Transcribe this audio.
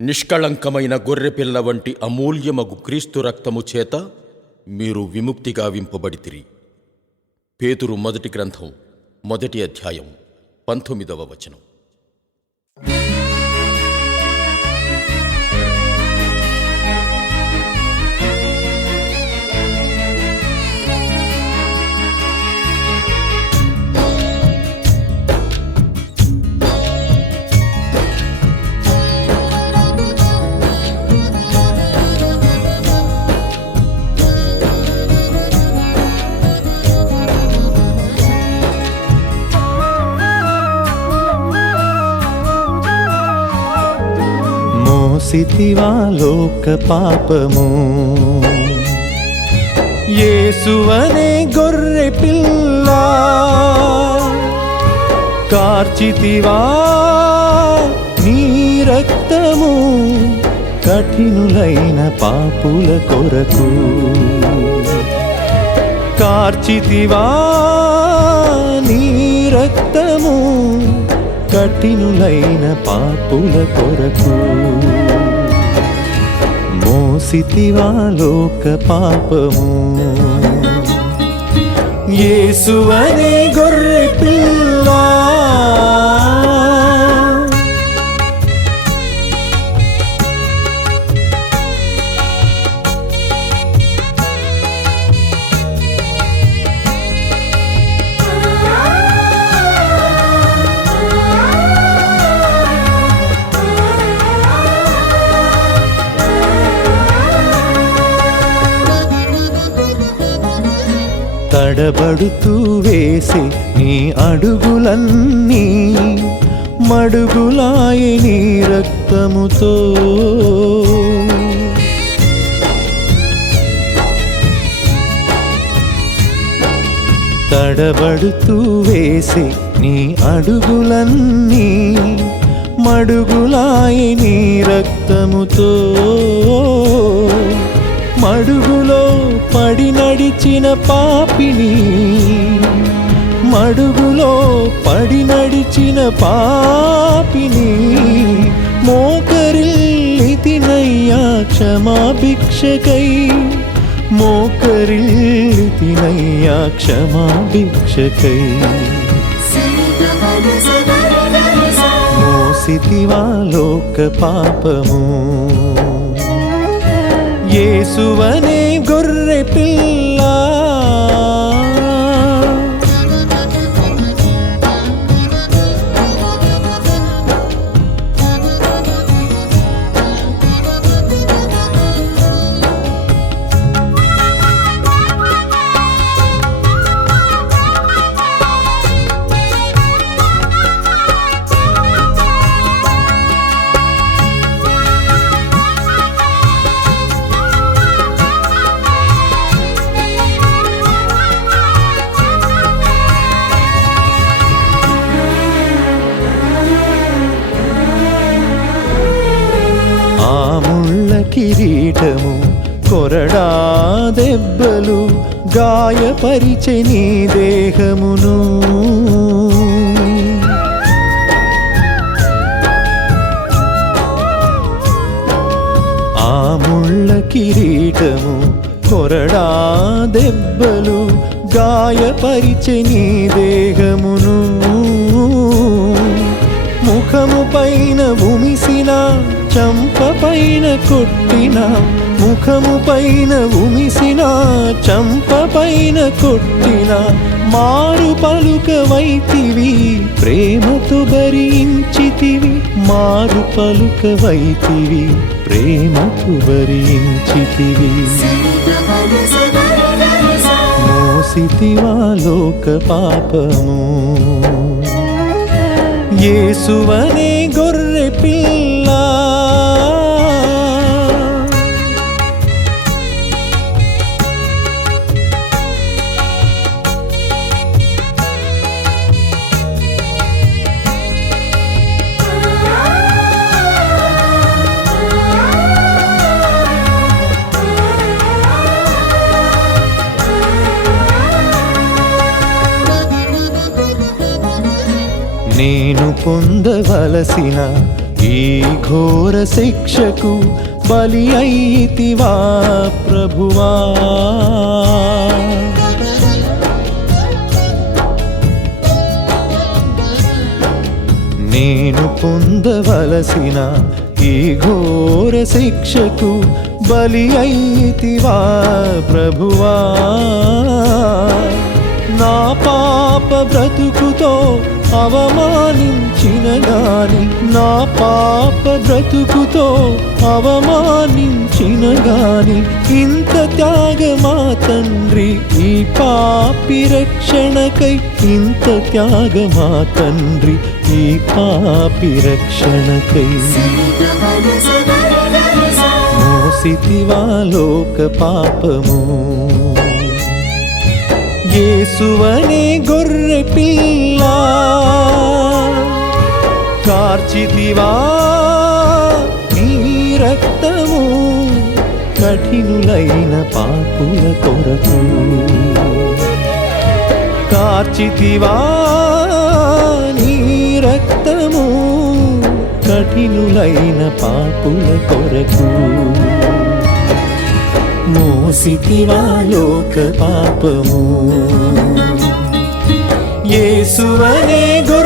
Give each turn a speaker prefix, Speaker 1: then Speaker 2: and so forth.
Speaker 1: నిష్కళంకమైన గొర్రెపిల్ల వంటి అమూల్యమగు క్రీస్తు రక్తము చేత మీరు విముక్తిగా వింపబడితిరి. పేతురు మొదటి గ్రంథం మొదటి అధ్యాయం పంతొమ్మిదవ వచనం.
Speaker 2: మోసితివా లోక పాపము యేసువనే గొర్రె పిల్ల కార్చితివా నీ రక్తము కఠినులైన పాపుల కొరకు? కార్చితివా నీ రక్తము కఠినులైన పాపుల కొరకు? మోసితివా లోక పాపము యేసువనే గొర్రె పిల్ల తడబడుతూ వేసే నీ అడుగులన్నీ మడుగులాయి నీ రక్తముతో. తడబడుతూ వేసే నీ అడుగులన్నీ మడుగులాయి నీ రక్తముతో. మడుగులో పడి నడిచిన పాపిని మడుగులో పడి నడిచిన పాపిని మోకరిల్లితినయ్యా క్షమాభిక్షకై మోకరిల్లితినయ్యా క్షమాభిక్షకై. మోసితివా లోక పాపము ఏసువనే గొర్రె కిరీటము కొరడా దెబ్బలు గాయపరిచె నీ దేహమును. ఆ ముళ్ళ కిరీటము కొరడా దెబ్బలు గాయపరిచె నీ దేహమును. పైన కొట్టిన ముఖము పైన ఉమిసిన చంప పైన కొట్టిన మారు పలుక వైతివి ప్రేమతో భరించితివి మారు పలుక వైతివి ప్రేమతో భరించితివి. మోసితివా లోక పాపము ఏసువనే గో నేను పొందవలసిన ఈ ఘోర శిక్షకు బలి అయితివా ప్రభువా? నేను పొందవలసిన ఈ ఘోర శిక్షకు బలి అయితివా ప్రభువా? బ్రతుకుతో అవమానించిన గాని నా పాప బ్రతుకుతో అవమానించిన గాని ఇంత త్యాగమా తండ్రి? ఈ పాపి రక్షణకై ఇంత త్యాగమా తండ్రి? ఈ పాపి రక్షణకై మోసితివా లోక పాపము. యేసువనే గొర్రె పిల్ల. కార్చితివా నీ రక్తము కఠినులైన పాపుల కొరకు. కార్చితివా నీ రక్తము కఠినులైన పాపుల కొరకు. మోసితివా లోక పాపము యేసువనే గొర్రె పిల్ల